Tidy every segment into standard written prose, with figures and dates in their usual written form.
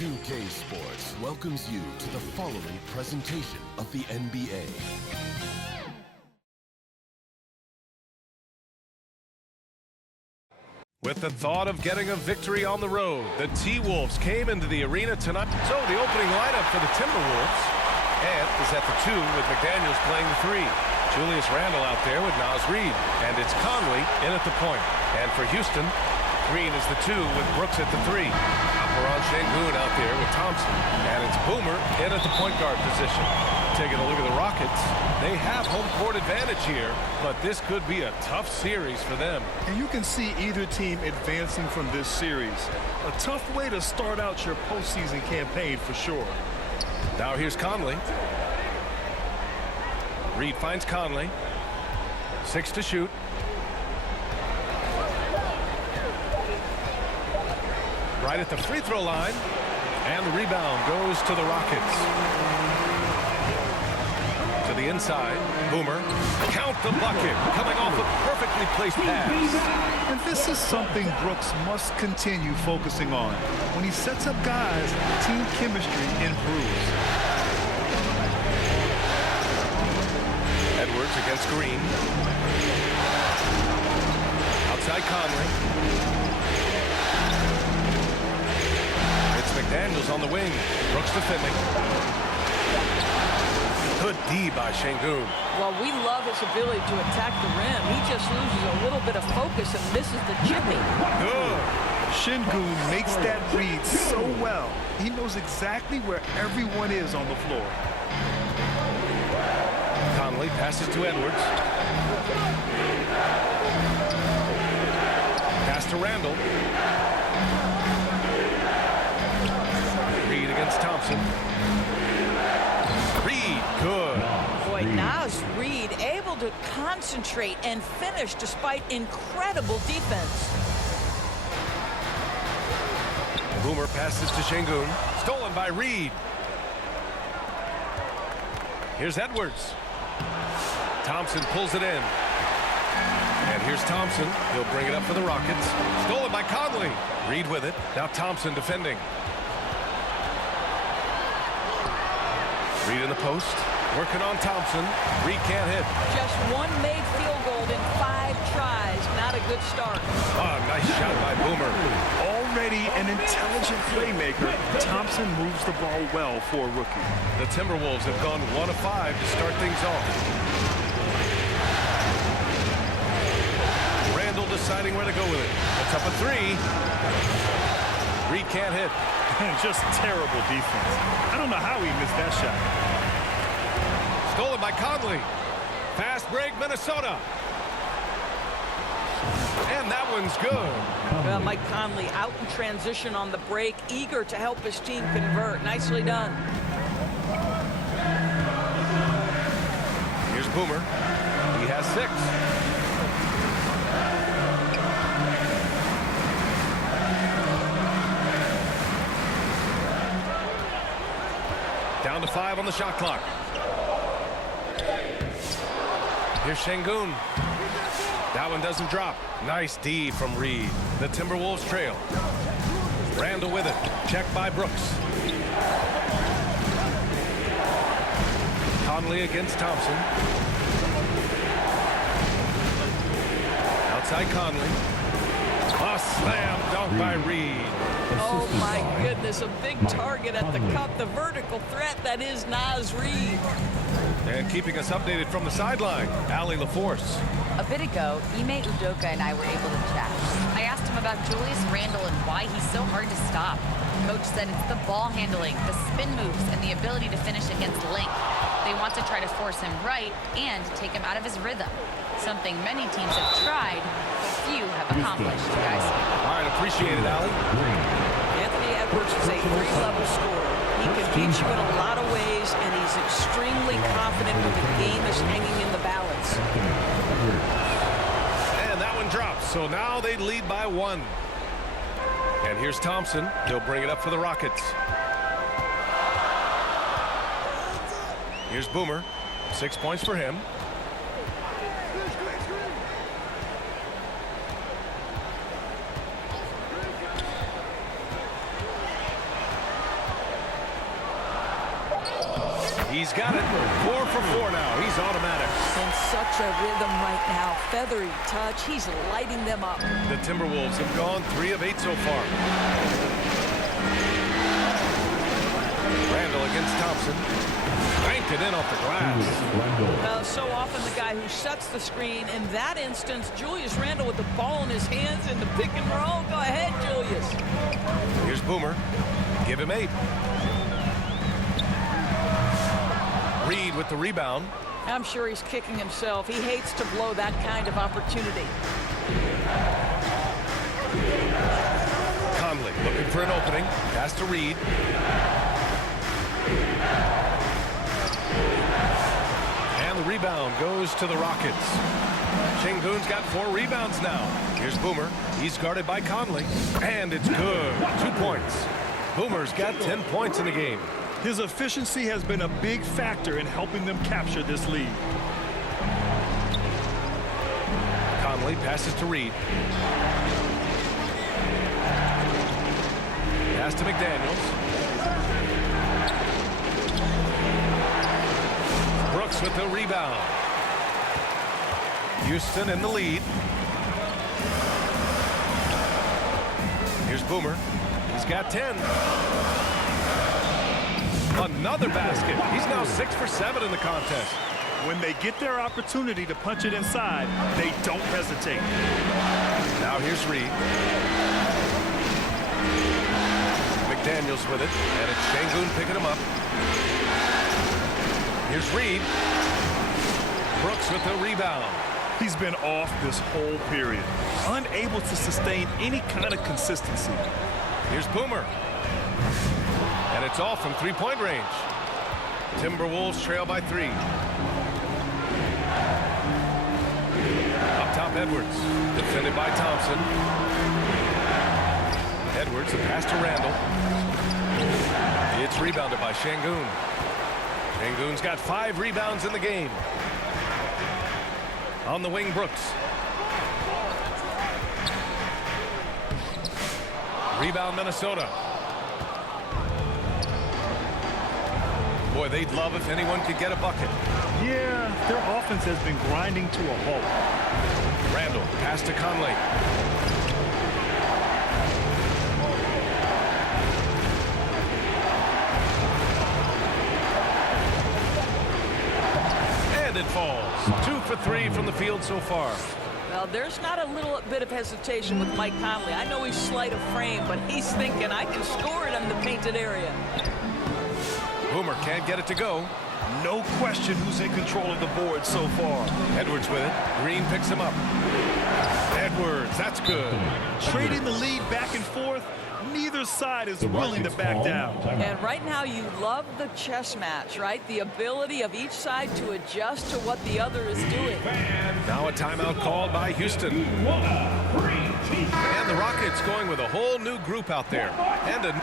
2K Sports welcomes you to the following presentation of the NBA. With the thought of getting a victory on the road, the T-Wolves came into the arena tonight. So the opening lineup for the TimberWolves is at the 2 with McDaniels playing the 3. Julius Randle out there with Naz Reid. And it's Conley in at the point. And for Houston, Green is the 2 with Brooks at the 3. Alperon Şengün out there with Thompson. And it's Boomer in at the point guard position. Taking a look at the Rockets, they have home court advantage here, but this could be a tough series for them. And you can see either team advancing from this series. A tough way to start out your postseason campaign for sure. Now here's Conley. Reid finds Conley. 6 to shoot. Right at the free throw line. And the rebound goes to the Rockets. To the inside. Boomer. Count the bucket. Coming off a perfectly placed pass. And this is something Brooks must continue focusing on. When he sets up guys, team chemistry improves. Edwards against Green. Outside Conley. It's McDaniels on the wing. Brooks defending. Good D by Şengün. Well, we love his ability to attack the rim. He just loses a little bit of focus and misses the chipping. Good. Şengün makes that read so well. He knows exactly where everyone is on the floor. Conley passes to Edwards. Pass to Randle. Reid against Thompson. Reid, good. Boy, Naz Reid able to concentrate and finish despite incredible defense. Boomer passes to Şengün. Stolen by Reid. Here's Edwards. Thompson pulls it in. And here's Thompson. He'll bring it up for the Rockets. Stolen by Conley. Reid with it. Now Thompson defending. Reid in the post. Working on Thompson. Reid can't hit. Just one made field goal in 5 tries. Not a good start. Oh, nice shot by Boomer. Already an intelligent playmaker, Thompson moves the ball well for a rookie. The Timberwolves have gone 1 of 5 to start things off. Randle deciding where to go with it. That's up a 3. Reid can't hit. Just terrible defense. I don't know how he missed that shot. Stolen by Conley. Fast break, Minnesota. And that one's good. Well, Mike Conley out in transition on the break, eager to help his team convert. Nicely done. Here's Boomer. He has 6. Down to 5 on the shot clock. Here's Şengün. That one doesn't drop. Nice D from Reid. The Timberwolves trail. Randle with it. Checked by Brooks. Conley against Thompson. Outside Conley. A slam dunk by Reid. Oh, my goodness. A big target at the cup. The vertical threat that is Naz Reid. And keeping us updated from the sideline, Allie LaForce. A bit ago, Ime Udoka and I were able to chat. I asked him about Julius Randle and why he's so hard to stop. Coach said it's the ball handling, the spin moves, and the ability to finish against length. They want to try to force him right and take him out of his rhythm. Something many teams have tried, but few have accomplished, guys. All right, appreciate it, Allie. Anthony Edwards is a 3-level scorer. He can beat you in a lot of ways, and he's extremely confident when the game is hanging in the balance. And that one drops, so now they lead by 1. And here's Thompson. He'll bring it up for the Rockets. Here's Boomer. 6 points for him. He's got it. 4 for 4 now. He's automatic. In such a rhythm right now. Feathery touch. He's lighting them up. The Timberwolves have gone 3 of 8 so far. Randall against Thompson. Banked it in off the glass. So often the guy who sets the screen. In that instance, Julius Randle with the ball in his hands in the pick and roll. Go ahead, Julius. Here's Boomer. Give him 8. Reed with the rebound. I'm sure he's kicking himself. He hates to blow that kind of opportunity. Conley looking for an opening. Pass to Reed. And the rebound goes to the Rockets. Şengün's got 4 rebounds now. Here's Boomer. He's guarded by Conley. And it's good. 2 points. Boomer's got 10 points in the game. His efficiency has been a big factor in helping them capture this lead. Conley passes to Reed. Pass to McDaniels. Brooks with the rebound. Houston in the lead. Here's Boomer. He's got 10. Another basket. He's now 6 for 7 in the contest. When they get their opportunity to punch it inside, they don't hesitate. Now here's Reed. McDaniels with it, and it's Şengün picking him up. Here's Reed. Brooks with the rebound. He's been off this whole period, unable to sustain any kind of consistency. Here's Boomer. And it's off from 3-point range. Timberwolves trail by 3. Up top, Edwards. Defended by Thompson. Edwards, the pass to Randall. It's rebounded by Şengün. Şengün's got 5 rebounds in the game. On the wing, Brooks. Rebound, Minnesota. Boy, they'd love if anyone could get a bucket. Yeah, their offense has been grinding to a halt. Randall, pass to Conley. And it falls. 2 for 3 from the field so far. Well, there's not a little bit of hesitation with Mike Conley. I know he's slight of frame, but he's thinking I can score it in the painted area. Boomer can't get it to go. No question who's in control of the board so far. Edwards with it. Green picks him up. Edwards, that's good. Trading the lead back and forth, neither side is willing to back down. And right now you love the chess match, right? The ability of each side to adjust to what the other is doing. Now a timeout called by Houston. And the Rockets going with a whole new group out there. And a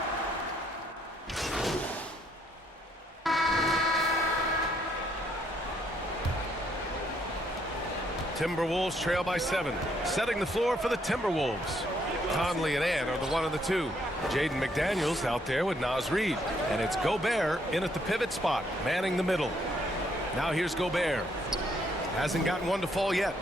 Timberwolves trail by 7. Setting the floor for the Timberwolves. Conley and Ann are the 1 and the 2. Jaden McDaniels out there with Naz Reid. And it's Gobert in at the pivot spot, manning the middle. Now here's Gobert. Hasn't gotten one to fall yet.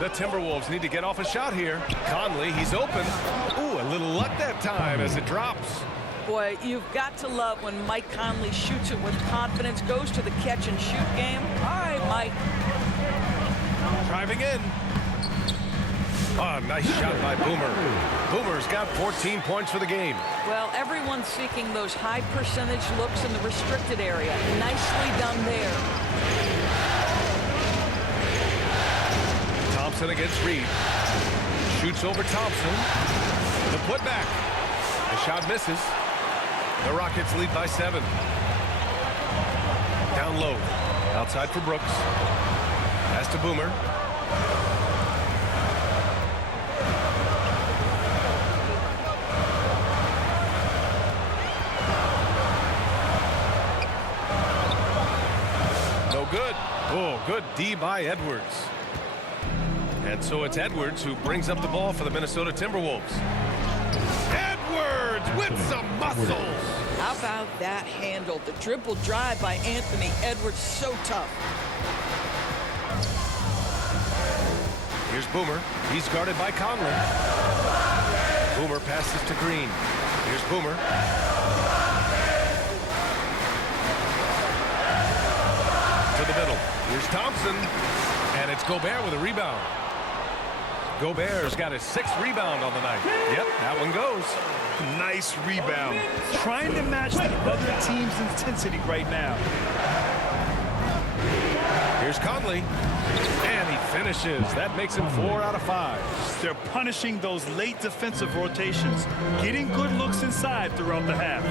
The Timberwolves need to get off a shot here. Conley, he's open. Ooh, a little luck that time as it drops. Boy, you've got to love when Mike Conley shoots it with confidence, goes to the catch and shoot game. All right, Mike. Driving in. Oh, nice shot by Boomer. Boomer's got 14 points for the game. Well, everyone's seeking those high percentage looks in the restricted area. Nicely done there. Thompson against Reed. Shoots over Thompson. The putback. The shot misses. The Rockets lead by 7. Down low. Outside for Brooks. Pass to Boomer. No good. Oh, good D by Edwards. And so it's Edwards who brings up the ball for the Minnesota Timberwolves. Edwards! Edwards with some muscles. How about that handle? The dribble drive by Anthony Edwards, so tough. Here's Boomer. He's guarded by Conley. Boomer passes to Green. Here's Boomer. To the middle. Here's Thompson. And it's Gobert with a rebound. Gobert's got his 6th rebound on the night. Yep, that one goes. Nice rebound. Trying to match the other team's intensity right now. Here's Conley. And he finishes. That makes him 4 out of 5. They're punishing those late defensive rotations, getting good looks inside throughout the half.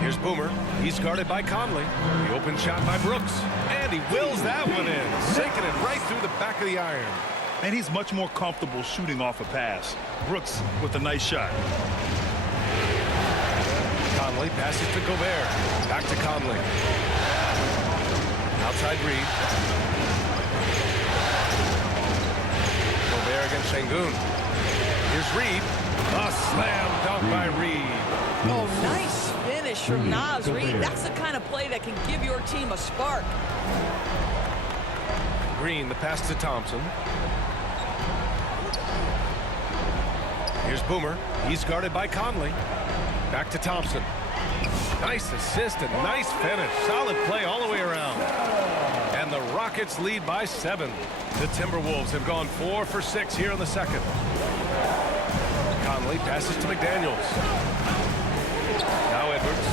Here's Boomer. He's guarded by Conley. The open shot by Brooks. And he wills that one in, sinking it right through the back of the iron. And he's much more comfortable shooting off a pass. Brooks with a nice shot. Conley passes to Gobert. Back to Conley. Outside Reed. Gobert against Şengün. Here's Reed. A slam dunk by Reed. Oh, nice finish from Naz Reid. That's the kind of play that can give your team a spark. Green, the pass to Thompson. Here's Boomer. He's guarded by Conley. Back to Thompson. Nice assist and nice finish. Solid play all the way around. And the Rockets lead by 7. The Timberwolves have gone 4 for 6 here in the second. Conley passes to McDaniels. Now Edwards.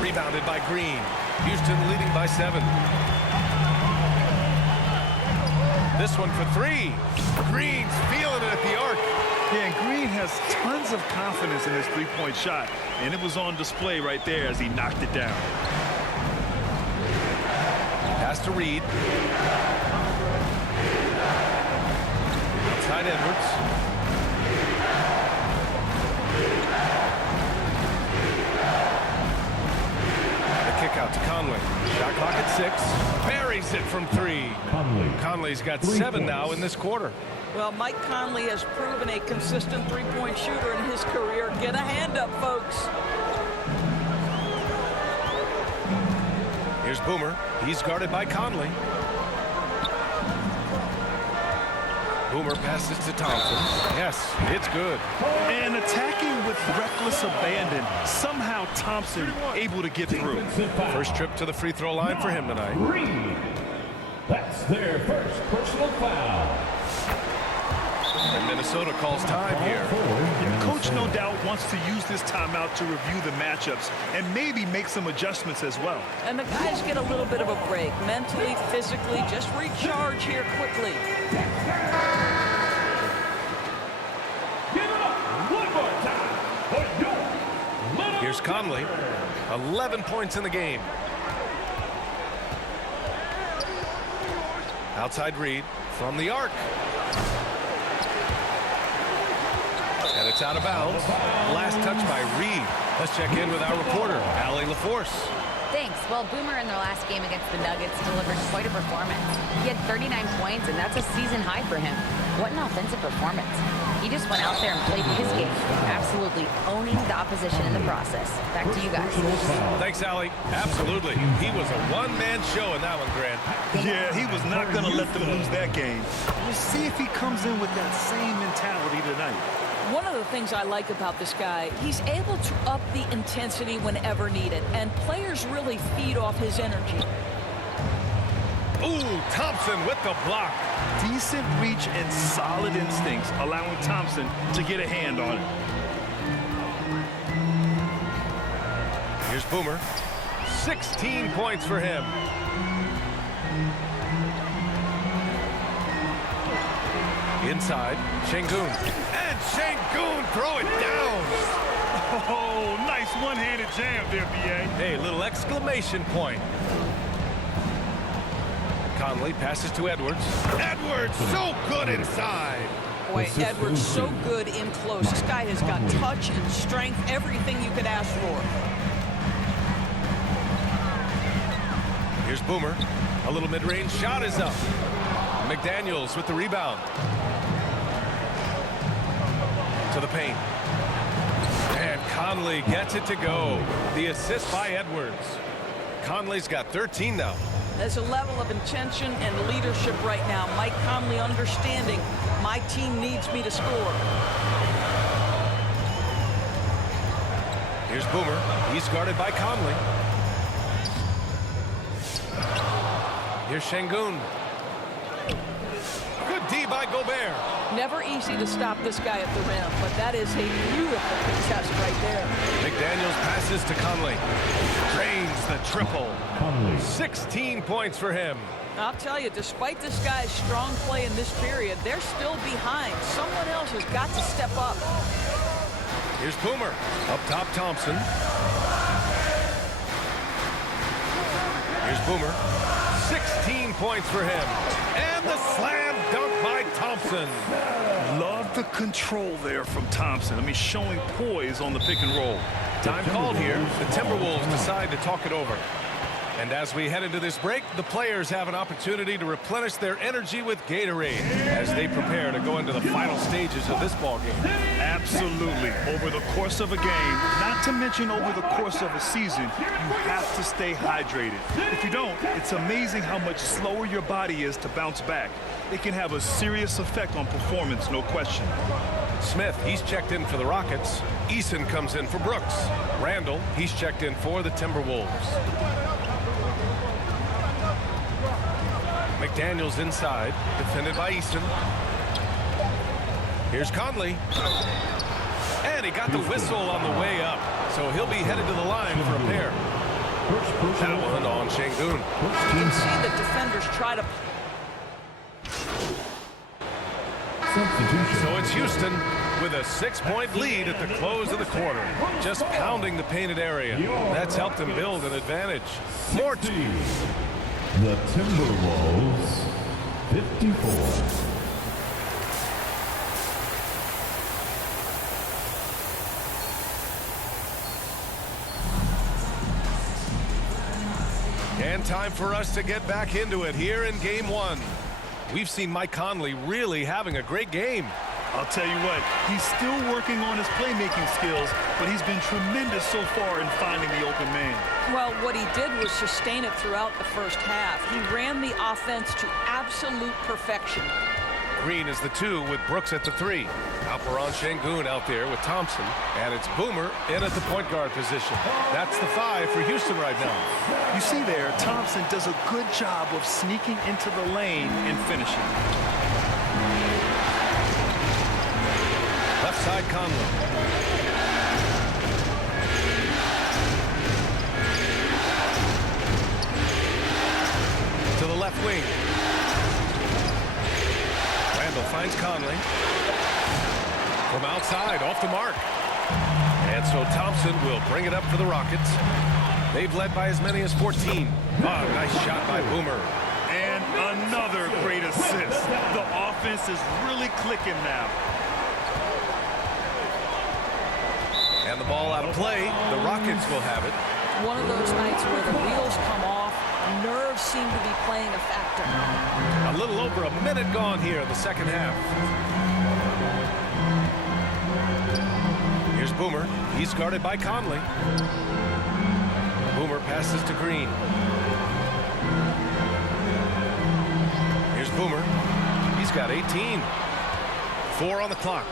Rebounded by Green. Houston leading by 7. This one for 3. Green's feeling it at the arc. Yeah, and Green has tons of confidence in his three-point shot, and it was on display right there as he knocked it down. Pass to Reed. Outside Edwards. The kick out to Conley. Shot clock at 6. Buries it from 3. Conley's got 7 now in this quarter. Well, Mike Conley has proven a consistent three-point shooter in his career. Get a hand up, folks. Here's Boomer. He's guarded by Conley. Boomer passes to Thompson. Yes, it's good. And attacking with reckless abandon. Somehow Thompson able to get through. First trip to the free throw line for him tonight. That's their first personal foul. And Minnesota calls time here. Coach no doubt wants to use this timeout to review the matchups and maybe make some adjustments as well. And the guys get a little bit of a break. Mentally, physically, just recharge here quickly. Give it up one more time for your little... Here's Conley. 11 points in the game. Outside Reed from the arc. And it's out of bounds. Last touch by Reed. Let's check in with our reporter, Allie LaForce. Thanks. Well, Boomer in their last game against the Nuggets delivered quite a performance. He had 39 points, and that's a season high for him. What an offensive performance. He just went out there and played his game, absolutely owning the opposition in the process. Back to you guys. Thanks, Allie. Absolutely. He was a one-man show in that one, Grant. Yeah, he was not going to let them lose that game. We'll see if he comes in with that same mentality tonight. One of the things I like about this guy, he's able to up the intensity whenever needed, and players really feed off his energy. Ooh, Thompson with the block. Decent reach and solid instincts, allowing Thompson to get a hand on it. Here's Boomer. 16 points for him. Inside, Şengün. And Şengün throw it down. Oh, nice one-handed jam there, B.A. Hey, little exclamation point. Conley passes to Edwards. Edwards so good inside. Boy, Edwards so good in close. This guy has got touch and strength, everything you could ask for. Here's Boomer. A little mid-range shot is up. McDaniels with the rebound. To the paint. And Conley gets it to go. The assist by Edwards. Conley's got 13 now. There's a level of intention and leadership right now. Mike Conley understanding my team needs me to score. Here's Boomer. He's guarded by Conley. Here's Şengün. Good D by Gobert. Never easy to stop this guy at the rim, but that is a beautiful contest right there. McDaniels passes to Conley. Drains the triple. Conley. 16 points for him. I'll tell you, despite this guy's strong play in this period, they're still behind. Someone else has got to step up. Here's Boomer. Up top, Thompson. Here's Boomer. 16 points for him. And the slam dunk by Thompson. Love the control there from Thompson. I mean, showing poise on the pick and roll. Time called here. The Timberwolves decide to talk it over. And as we head into this break, the players have an opportunity to replenish their energy with Gatorade as they prepare to go into the final stages of this ball game. Absolutely. Over the course of a game, not to mention over the course of a season, you have to stay hydrated. If you don't, it's amazing how much slower your body is to bounce back. It can have a serious effect on performance, no question. Smith, he's checked in for the Rockets. Eason comes in for Brooks. Randall, he's checked in for the Timberwolves. McDaniels inside, defended by Easton. Here's Conley. And he got the whistle on the way up, so he'll be headed to the line for a pair. That one on Şengün. You can see the defenders try to... So it's Houston with a 6-point lead at the close of the quarter. Just pounding the painted area. That's helped them build an advantage. More team. The Timberwolves, 54. And time for us to get back into it here in game one. We've seen Mike Conley really having a great game. I'll tell you what, he's still working on his playmaking skills, but he's been tremendous so far in finding the open man. Well, what he did was sustain it throughout the first half. He ran the offense to absolute perfection. Green is the 2 with Brooks at the 3. Alperon Şengün out there with Thompson. And it's Boomer in at the point guard position. That's the 5 for Houston right now. You see there, Thompson does a good job of sneaking into the lane and finishing. Left side Conley. To the left wing. Randall finds Conley. From outside, off the mark. And so Thompson will bring it up for the Rockets. They've led by as many as 14. Oh, nice shot by Boomer. And another great assist. The offense is really clicking now. And the ball out of play. The Rockets will have it. One of those nights where the wheels come off, nerves seem to be playing a factor. A little over a minute gone here in the second half. Here's Boomer. He's guarded by Conley. Boomer passes to Green. Here's Boomer. He's got 18. 4 on the clock.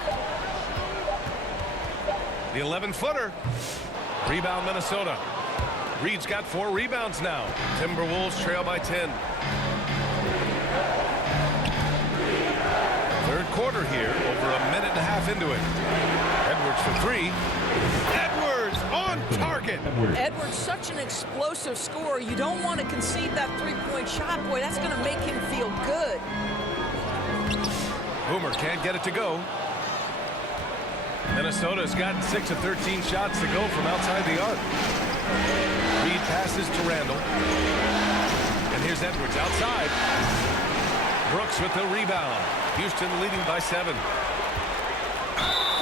The 11-footer. Rebound Minnesota. Reed's got 4 rebounds now. Timberwolves trail by 10. Third quarter here, over a minute and a half into it. Edwards for 3. Edwards on target. Edwards, such an explosive scorer. You don't want to concede that three-point shot. Boy, that's going to make him feel good. Boomer can't get it to go. Minnesota's gotten 6 of 13 shots to go from outside the arc. Reed passes to Randall. And here's Edwards outside. Brooks with the rebound. Houston leading by 7.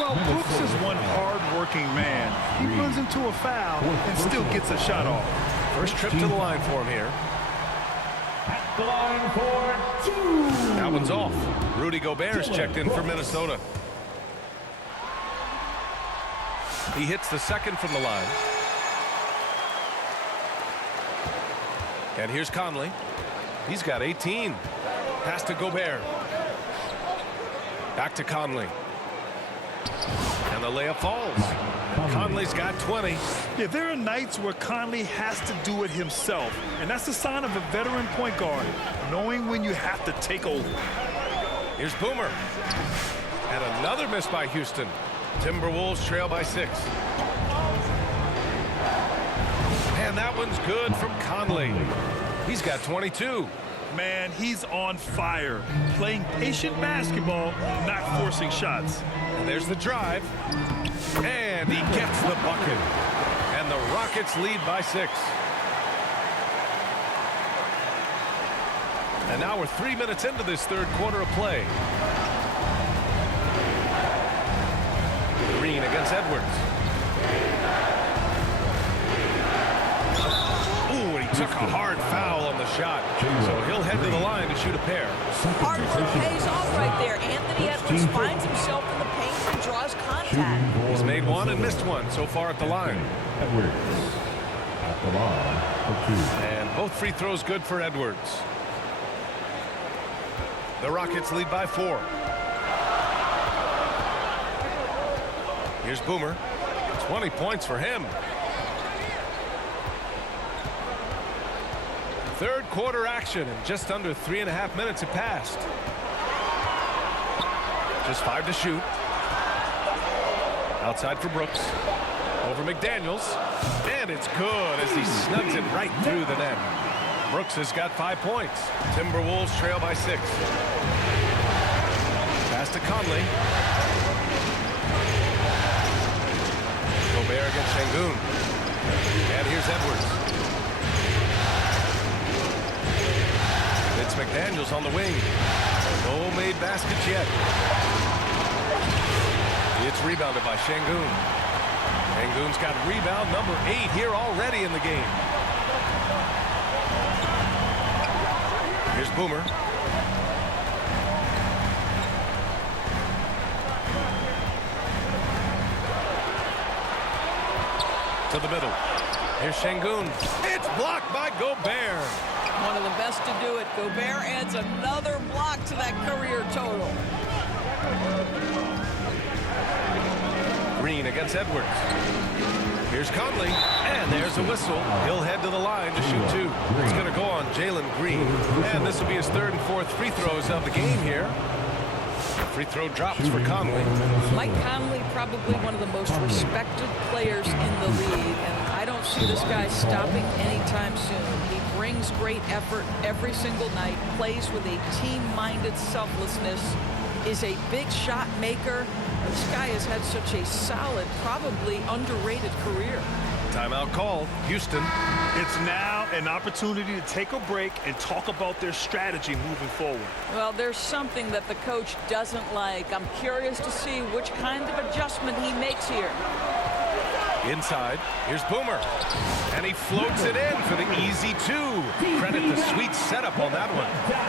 Well, Brooks is one hard-working man. He runs into a foul and still gets a shot off. First trip to the line for him here. At the line for 2. That one's off. Rudy Gobert's checked in for Minnesota. He hits the second from the line. And here's Conley. He's got 18. Pass to Gobert. Back to Conley. And the layup falls. Conley's got 20. Yeah, there are nights where Conley has to do it himself, and that's a sign of a veteran point guard, knowing when you have to take over. Here's Boomer. And another miss by Houston. Timberwolves trail by 6. And that one's good from Conley. He's got 22. Man, he's on fire. Playing patient basketball, not forcing shots. And there's the drive. And he gets the bucket. And the Rockets lead by 6. And now we're 3 minutes into this third quarter of play. Green against Edwards. Ooh, and he took a hard foul on the shot. So he'll head to the line to shoot a pair. Hard work pays off right there. Anthony Edwards finds himself in the paint and draws contact. He's made one and missed one so far at the line. Edwards at the line for 2. And both free throws good for Edwards. The Rockets lead by 4. Here's Boomer. 20 points for him. Third quarter action, and just under 3.5 minutes have passed. Just 5 to shoot. Outside for Brooks. Over McDaniels. And it's good as he snugs it right through the net. Brooks has got 5 points. Timberwolves trail by 6. Pass to Conley. Gobert against Şengün. And here's Edwards. It's McDaniels on the wing. No made baskets yet. It's rebounded by Şengün. Şengün's got rebound number 8 here already in the game. Here's Boomer. To the middle. Here's Şengün. It's blocked by Gobert. One of the best to do it. Gobert adds another block to that career total. Green against Edwards. Here's Conley. And there's a whistle. He'll head to the line to shoot 2. It's going to go on Jalen Green. And this will be his 3rd and 4th free throws of the game here. Free throw drops for Conley. Mike Conley, probably one of the most respected players in the league, and I don't see this guy stopping anytime soon. He brings great effort every single night, plays with a team-minded selflessness, is a big shot maker. This guy has had such a solid, probably underrated career. Timeout called. Houston. It's now an opportunity to take a break and talk about their strategy moving forward. Well, there's something that the coach doesn't like. I'm curious to see which kind of adjustment he makes here. Inside, here's Boomer. And he floats it in for the easy 2. Credit the sweet setup on that one.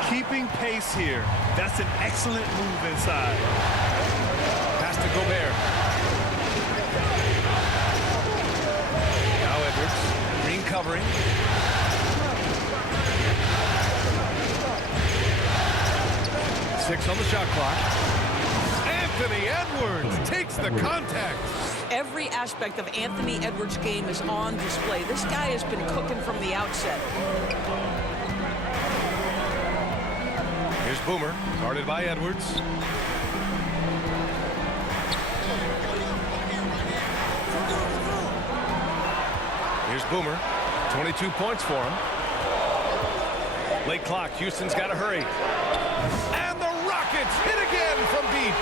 Keeping pace here. That's an excellent move inside. Pass to Gobert. Now Edwards. Green covering. Six on the shot clock. Anthony Edwards takes the contact. Every aspect of Anthony Edwards' game is on display. This guy has been cooking from the outset. Here's Boomer, guarded by Edwards. Here's Boomer, 22 points for him. Late clock, Houston's got to hurry. And the Rockets hit again from deep.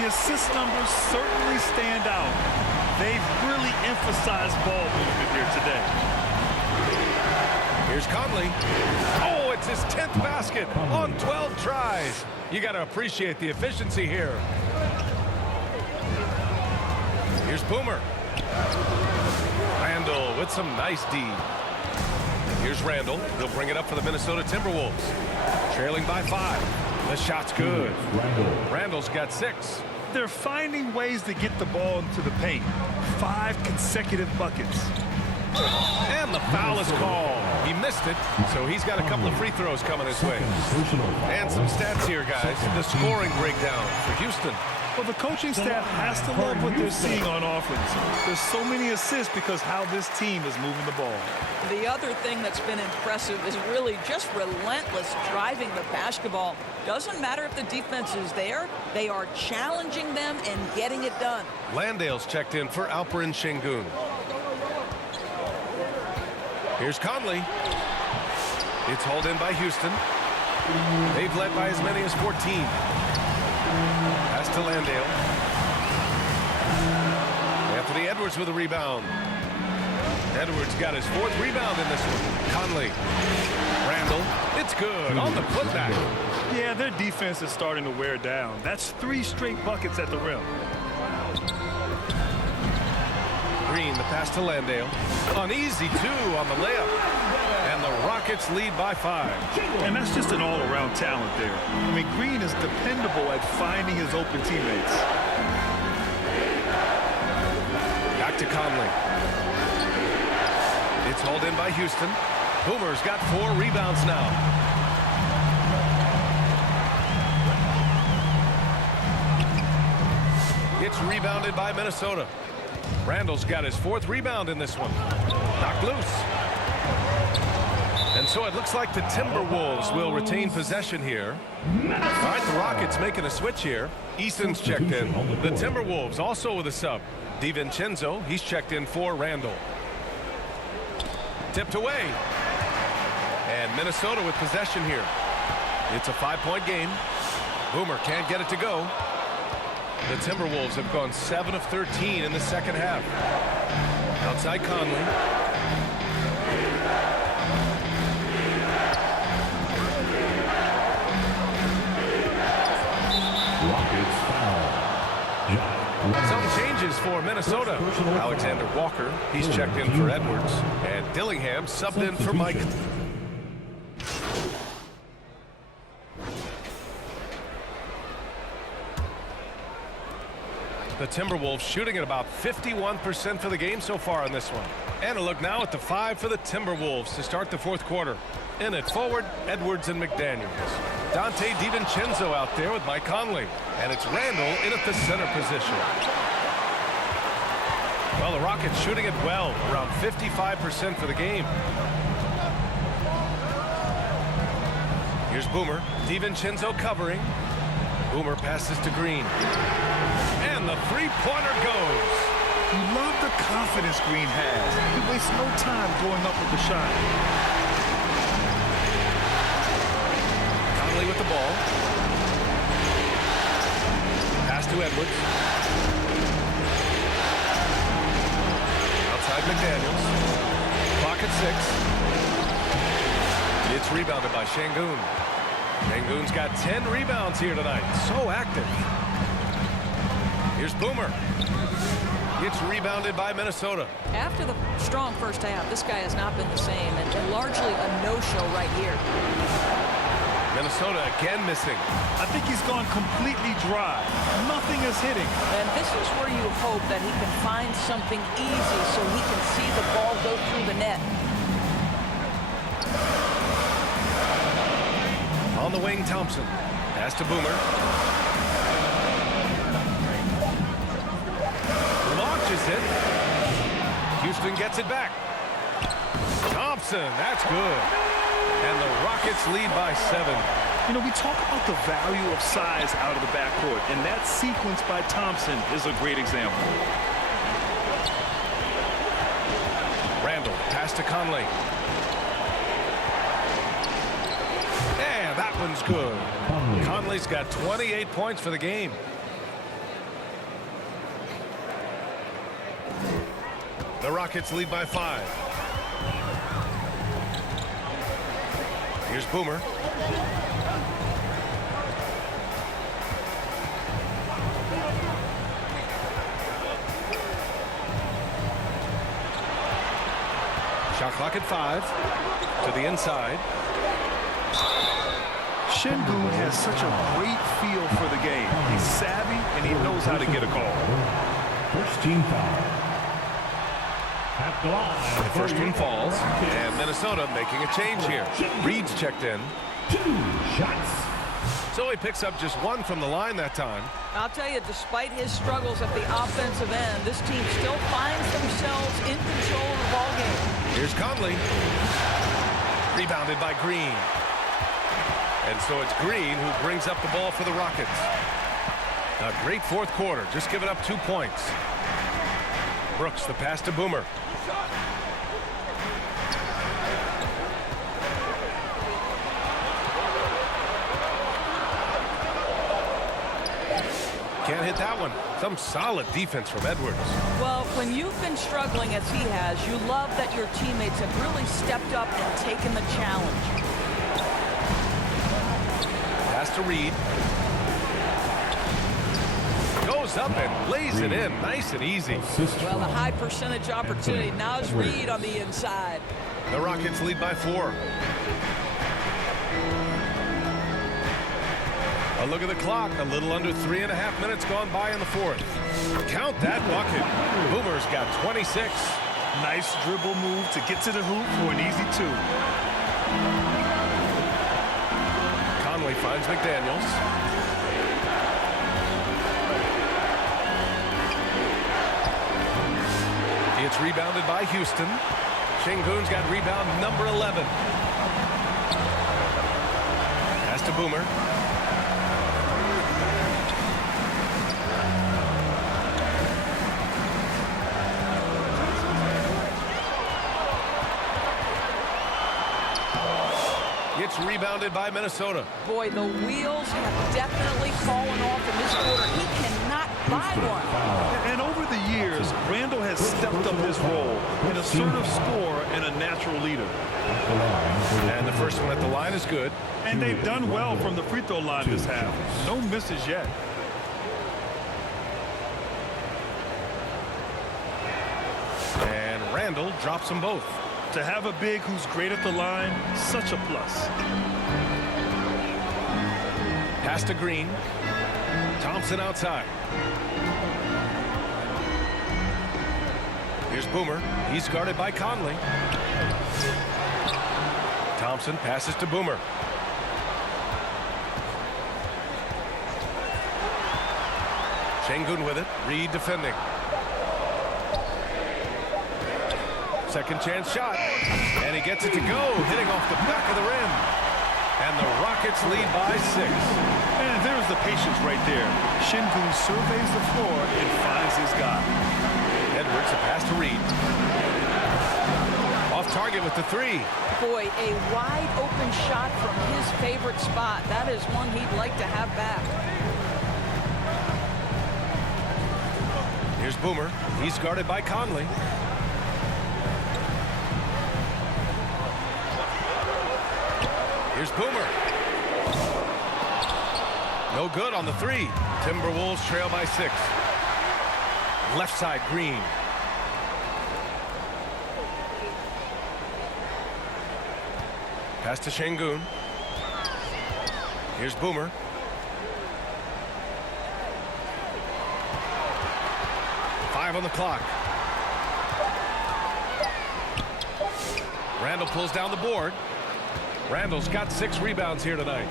The assist numbers certainly stand out. They've really emphasized ball movement here today. Here's Conley. Oh, it's his 10th basket on 12 tries. You got to appreciate the efficiency here. Here's Boomer. Randall with some nice D. Here's Randall. He'll bring it up for the Minnesota Timberwolves. Trailing by 5. The shot's good. Randall's got 6. They're finding ways to get the ball into the paint. 5 consecutive buckets. And the foul is called. He missed it, so he's got a couple of free throws coming his way. And some stats here, guys. The scoring breakdown for Houston. Well, the coaching staff has to love what they're seeing on offense. There's so many assists because how this team is moving the ball. The other thing that's been impressive is really just relentless driving the basketball. Doesn't matter if the defense is there. They are challenging them and getting it done. Landale's checked in for Alperen Şengün. Here's Conley. It's hauled in by Houston. They've led by as many as 14. Pass to Landale. Anthony Edwards with a rebound. Edwards got his 4th rebound in this one. Conley. Randall. It's good on the putback. Yeah, their defense is starting to wear down. That's 3 straight buckets at the rim. Green, the pass to Landale. An easy 2 on the layup. And the Rockets lead by 5. And that's just an all-around talent there. I mean, Green is dependable at finding his open teammates. Back to Conley. It's hauled in by Houston. Boomer's got 4 rebounds now. It's rebounded by Minnesota. Randall's got his 4th rebound in this one. Knocked loose. And so it looks like the Timberwolves will retain possession here. All right, the Rockets making a switch here. Easton's checked in. The Timberwolves also with a sub. DiVincenzo, he's checked in for Randall. Tipped away. And Minnesota with possession here. It's a 5-point game. Boomer can't get it to go. The Timberwolves have gone 7 of 13 in the second half. Outside Conley. Some changes for Minnesota. Alexander Walker, he's checked in for Edwards. And Dillingham subbed in for Mike. The Timberwolves shooting at about 51% for the game so far in this one. And a look now at the 5 for the Timberwolves to start the 4th quarter. In at forward, Edwards and McDaniels. Dante DiVincenzo out there with Mike Conley. And it's Randall in at the center position. Well, the Rockets shooting it well, around 55% for the game. Here's Boomer. DiVincenzo covering. Boomer passes to Green. And the 3-pointer goes. You love the confidence Green has. He wastes no time going up with the shot. Conley with the ball. Pass to Edwards. Outside McDaniels. Clock at 6. It's rebounded by Şengün. Şengün's got 10 rebounds here tonight. So active. Here's Boomer. It's rebounded by Minnesota. After the strong first half, this guy has not been the same, and largely a no-show right here. Minnesota again missing. I think he's gone completely dry. Nothing is hitting. And this is where you hope that he can find something easy so he can see the ball go through the net. On the wing, Thompson. Pass to Boomer. Launches it. Houston gets it back. Thompson, that's good. And the Rockets lead by 7. You know, we talk about the value of size out of the backcourt, and that sequence by Thompson is a great example. Randall, pass to Conley. And that one's good. Conley's got 28 points for the game. The Rockets lead by 5. Here's Boomer. Shot clock at 5. To the inside. Şengün has such a great feel for the game. He's savvy and he knows how to get a call. First team foul. At the line. The first one falls. And Minnesota making a change here. Reed's checked in. 2 shots. So he picks up just 1 from the line that time. I'll tell you, despite his struggles at the offensive end, this team still finds themselves in control of the ball game. Here's Conley. Rebounded by Green. And so it's Green who brings up the ball for the Rockets. A great fourth quarter, just giving up 2 points. Brooks, the pass to Boomer. Can't hit that one. Some solid defense from Edwards. Well, when you've been struggling as he has, you love that your teammates have really stepped up and taken the challenge. Pass to Reed. Goes up and lays it in. Nice and easy. Well, the high percentage opportunity. Now is Reed on the inside. The Rockets lead by 4. A look at the clock. A little under 3.5 minutes gone by in the fourth. Count that bucket. Boomer's got 26. Nice dribble move to get to the hoop for an easy 2. Conley finds McDaniels. It's rebounded by Houston. Şengün's got rebound number 11. Pass to Boomer. It's rebounded by Minnesota. Boy, the wheels have definitely fallen off in this quarter. He cannot buy one. And over the years, Randall has stepped up his role, an assertive scorer and a natural leader. And the first one at the line is good. And they've done well from the free throw line this half. No misses yet. And Randall drops them both. To have a big who's great at the line, such a plus. Pass to Green. Thompson outside. Here's Boomer. He's guarded by Conley. Thompson passes to Boomer. Şengün with it. Reed defending. Second chance shot. And he gets it to go, hitting off the back of the rim. And the Rockets lead by 6. And there's the patience right there. Şengün surveys the floor and finds his guy. Edwards, a pass to Reed. Off target with the 3. Boy, a wide open shot from his favorite spot. That is one he'd like to have back. Here's Boomer. He's guarded by Conley. Here's Boomer. No good on the 3. Timberwolves trail by 6. Left side, Green. Pass to Şengün. Here's Boomer. Five on the clock. Randall pulls down the board. Randall's got 6 rebounds here tonight.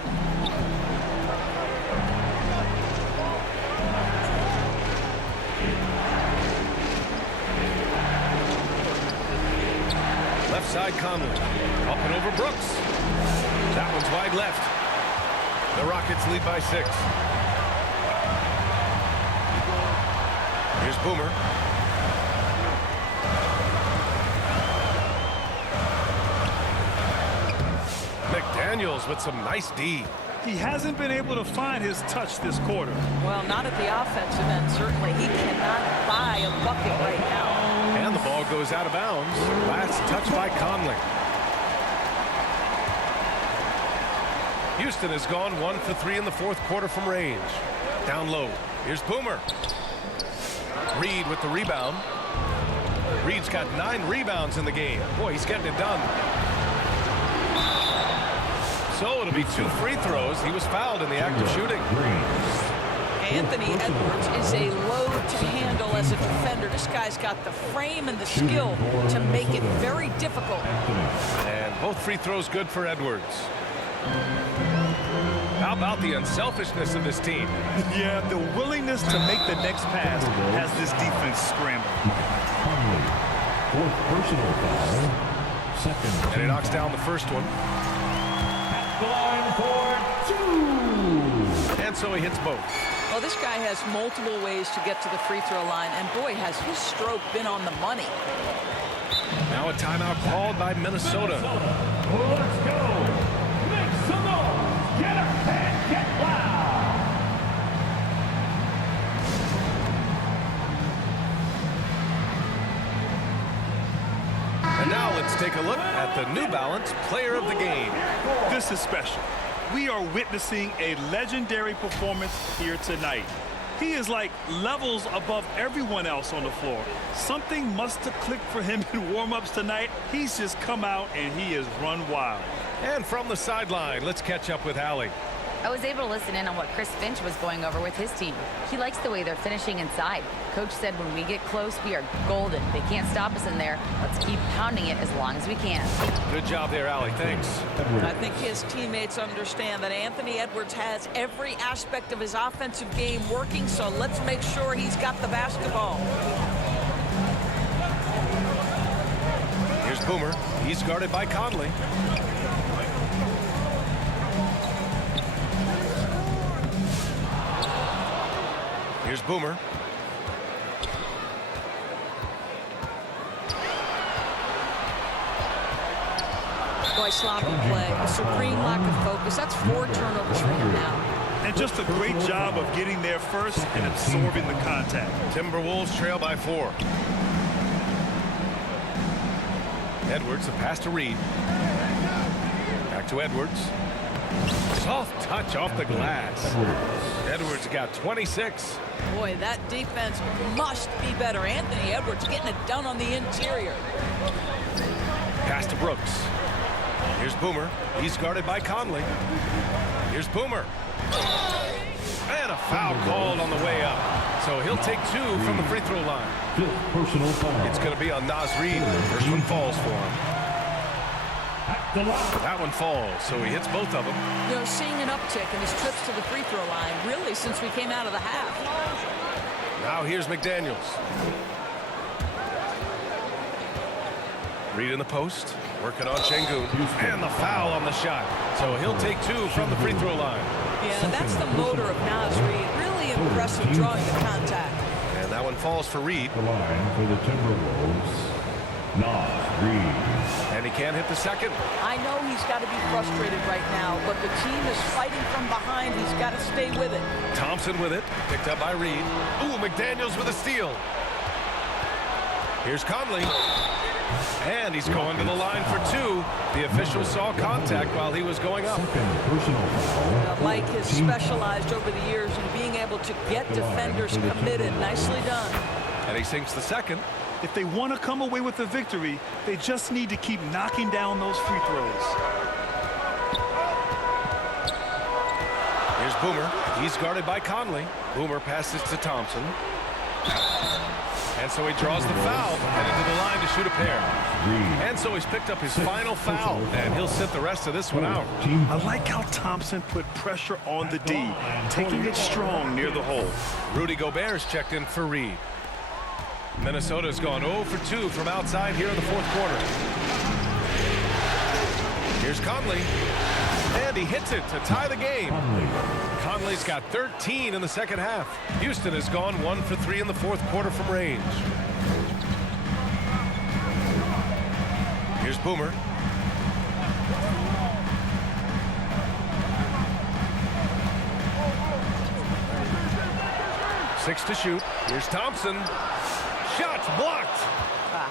Left side, Conley. Up and over Brooks. That one's wide left. The Rockets lead by 6. Here's Boomer. McDaniels with some nice D. He hasn't been able to find his touch this quarter. Well, not at the offensive end, certainly. He cannot buy a bucket right now. And the ball goes out of bounds. Last touch by Conley. Houston has gone 1 for 3 in the fourth quarter from range. Down low. Here's Boomer. Reed with the rebound. Reed's got 9 rebounds in the game. Boy, he's getting it done. So it'll be 2 free throws. He was fouled in the act of shooting. Anthony Edwards is a load to handle as a defender. This guy's got the frame and the skill to make it very difficult. And both free throws good for Edwards. How about the unselfishness of this team? Yeah, the willingness to make the next pass has this defense scrambling. Fourth personal foul. Second. And he knocks down the first one. The line for 2. And so he hits both. Well, this guy has multiple ways to get to the free throw line, and boy, has his stroke been on the money. Now a timeout called by Minnesota. Let's go. Make some noise. Get up and get loud. And now let's take a look at the New Balance player of the game. This is special. We are witnessing a legendary performance here tonight. He is like levels above everyone else on the floor. Something must have clicked for him in warm-ups tonight. He's just come out and he has run wild. And from the sideline, let's catch up with Allie. I was able to listen in on what Chris Finch was going over with his team. He likes the way they're finishing inside. Coach said when we get close, we are golden. They can't stop us in there. Let's keep pounding it as long as we can. Good job there, Allie. Thanks. I think his teammates understand that Anthony Edwards has every aspect of his offensive game working, so let's make sure he's got the basketball. Here's Boomer. He's guarded by Conley. Here's Boomer. Boy, sloppy play, a supreme lack of focus. That's 4 turnovers for him now. And just a great job of getting there first and absorbing the contact. Timberwolves trail by 4. Edwards, a pass to Reed. Back to Edwards. Soft touch off the glass. Edwards got 26. Boy, that defense must be better. Anthony Edwards getting it done on the interior. Pass to Brooks. Here's Boomer. He's guarded by Conley. Here's Boomer. And a foul called on the way up. So he'll take 2 from the free throw line. Personal foul. It's going to be on Naz Reid. First one falls for him. That one falls, so he hits both of them. You know, seeing an uptick in his trips to the free throw line, really, since we came out of the half. Now here's McDaniels. Reed in the post, working on Şengün. And the foul on the shot. So he'll take 2 from the free throw line. Yeah, that's the motor of Naz Reid. Really impressive drawing the contact. And that one falls for Reed. The line for the Timberwolves. Naz Reid. And he can't hit the second. I know he's got to be frustrated right now, but the team is fighting from behind. He's got to stay with it. Thompson with it, picked up by Reed. Ooh, McDaniels with a steal. Here's Conley. And he's going to the line for 2. The official saw contact while he was going up. Personal foul. Mike has specialized over the years in being able to get defenders committed. Nicely done. And he sinks the second. If they want to come away with a victory, they just need to keep knocking down those free throws. Here's Boomer. He's guarded by Conley. Boomer passes to Thompson. And so he draws the foul, headed to the line to shoot a pair. And so he's picked up his final foul, and he'll sit the rest of this one out. I like how Thompson put pressure on the D, taking it strong near the hole. Rudy Gobert's checked in for Reed. Minnesota's gone 0 for 2 from outside here in the 4th quarter. Here's Conley. And he hits it to tie the game. Conley's got 13 in the second half. Houston has gone 1 for 3 in the 4th quarter from range. Here's Boomer. Six to shoot. Here's Thompson. Shots blocked.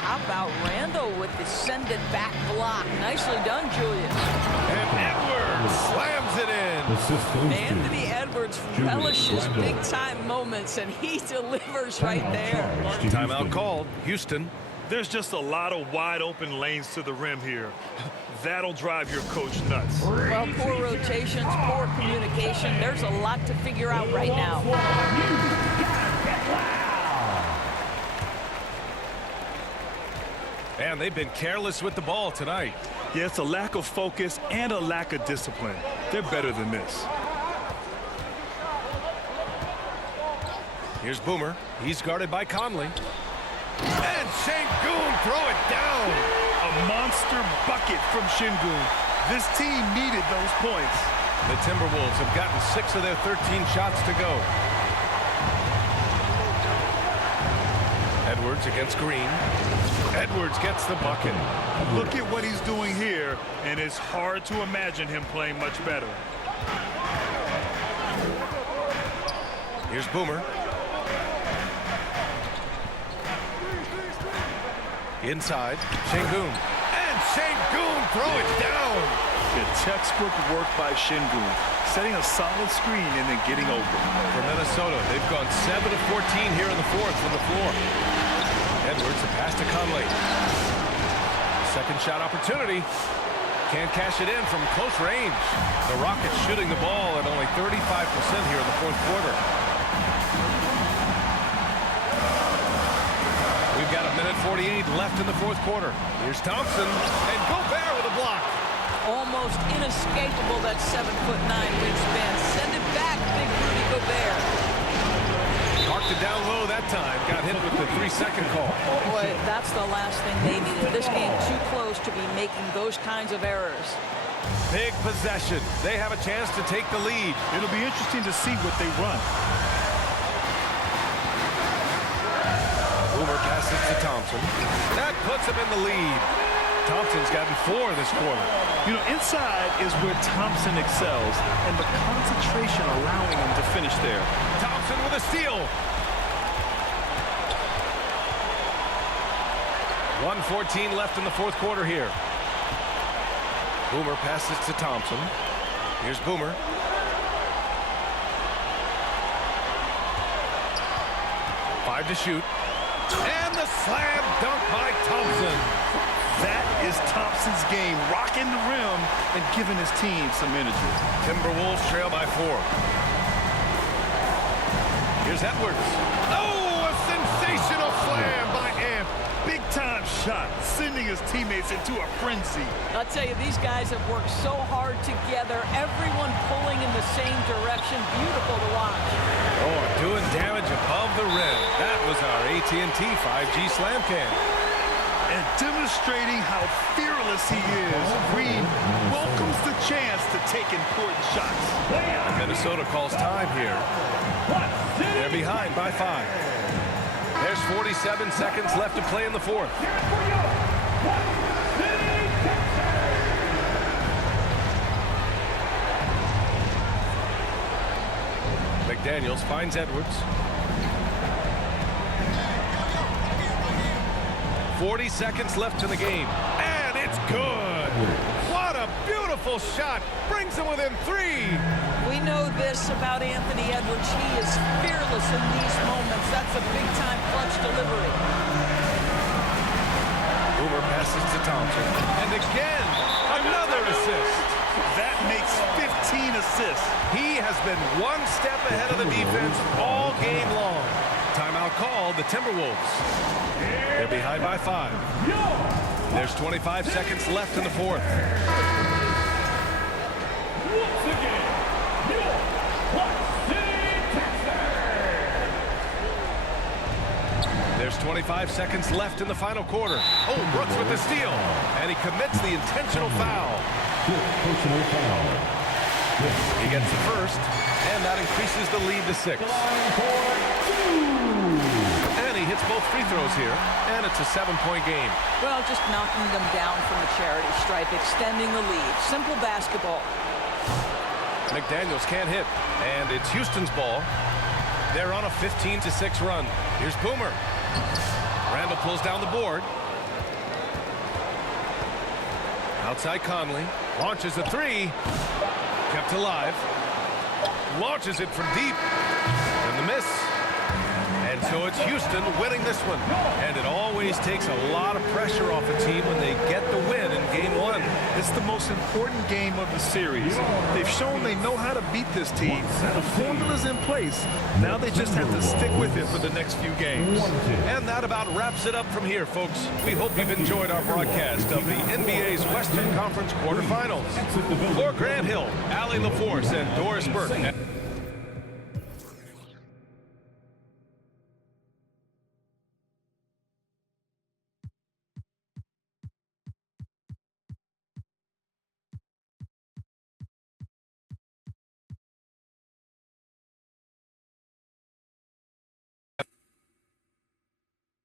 How about Randall with the send it back block? Nicely done, Julius. And Edwards slams it in. Anthony Edwards relishes big-time moments, and he delivers right there. Timeout called. Houston. There's just a lot of wide open lanes to the rim here. That'll drive your coach nuts. Well, poor rotations, poor communication. There's a lot to figure out right now. And they've been careless with the ball tonight. Yeah, it's a lack of focus and a lack of discipline. They're better than this. Here's Boomer. He's guarded by Conley. And Şengün throw it down. A monster bucket from Şengün. This team needed those points. The Timberwolves have gotten 6 of their 13 shots to go. Edwards against Green. Edwards gets the bucket. Look at what he's doing here, and it's hard to imagine him playing much better. Here's Boomer. Inside, Şengün. And Şengün throw it down. The textbook work by Şengün, setting a solid screen and then getting open. For Minnesota, they've gone 7 of 14 here in the fourth from the floor. Edwards, a pass to Conley. Second shot opportunity. Can't cash it in from close range. The Rockets shooting the ball at only 35% here in the fourth quarter. We've got 1:48 left in the fourth quarter. Here's Thompson, and Gobert with a block. Almost inescapable, that 7'9" wingspan. Send it back, big Rudy Gobert. Marked it down low that time. Got hit with the 3-second call. Boy, that's the last thing they needed. This game too close to be making those kinds of errors. Big possession. They have a chance to take the lead. It'll be interesting to see what they run. Boomer passes to Thompson. That puts him in the lead. Thompson's gotten 4 this quarter. You know, inside is where Thompson excels, and the concentration allowing him to finish there. Thompson with a steal. 1:14 left in the fourth quarter here. Boomer passes to Thompson. Here's Boomer. Five to shoot. And the slam dunk by Thompson. That is Thompson's game, rocking the rim and giving his team some energy. Timberwolves trail by 4. Here's Edwards. Oh, a sensational slam by Amp. Big-time shot, sending his teammates into a frenzy. I'll tell you, these guys have worked so hard together, everyone pulling in the same direction. Beautiful to watch. Oh, doing damage above the rim. That was our AT&T 5G slam cam. And demonstrating how fearless he is, Green welcomes the chance to take important shots. And Minnesota calls time here. They're behind by 5. There's 47 seconds left to play in the fourth. McDaniels finds Edwards. 40 seconds left in the game. And it's good. What a beautiful shot. Brings him within 3. We know this about Anthony Edwards. He is fearless in these moments. That's a big-time clutch delivery. Boomer passes to Thompson. And again, another assist. That makes 15 assists. He has been one step ahead of the defense all game long. Timeout called, the Timberwolves. They're behind by 5. There's 25 seconds left in the fourth. Once again, your Clutch City Texans. There's 25 seconds left in the final quarter. Oh, Brooks with the steal. And he commits the intentional foul. Personal foul. He gets the first, and that increases the lead to 6. And he hits both free throws here, and it's a 7-point game. Well, just knocking them down from the charity stripe, extending the lead. Simple basketball. McDaniels can't hit, and it's Houston's ball. They're on a 15-6 run. Here's Boomer. Randall pulls down the board. Outside Conley. Launches a 3. Kept alive. Launches it from deep. And the miss. And And so it's Houston winning this one. And it always takes a lot of pressure off a team when they get the win in game one. It's the most important game of the series. They've shown they know how to beat this team. The formula's in place. Now they just have to stick with it for the next few games. And that about wraps it up from here, folks. We hope you've enjoyed our broadcast of the NBA's Western Conference quarterfinals. For Grant Hill, Allie LaForce, and Doris Burke.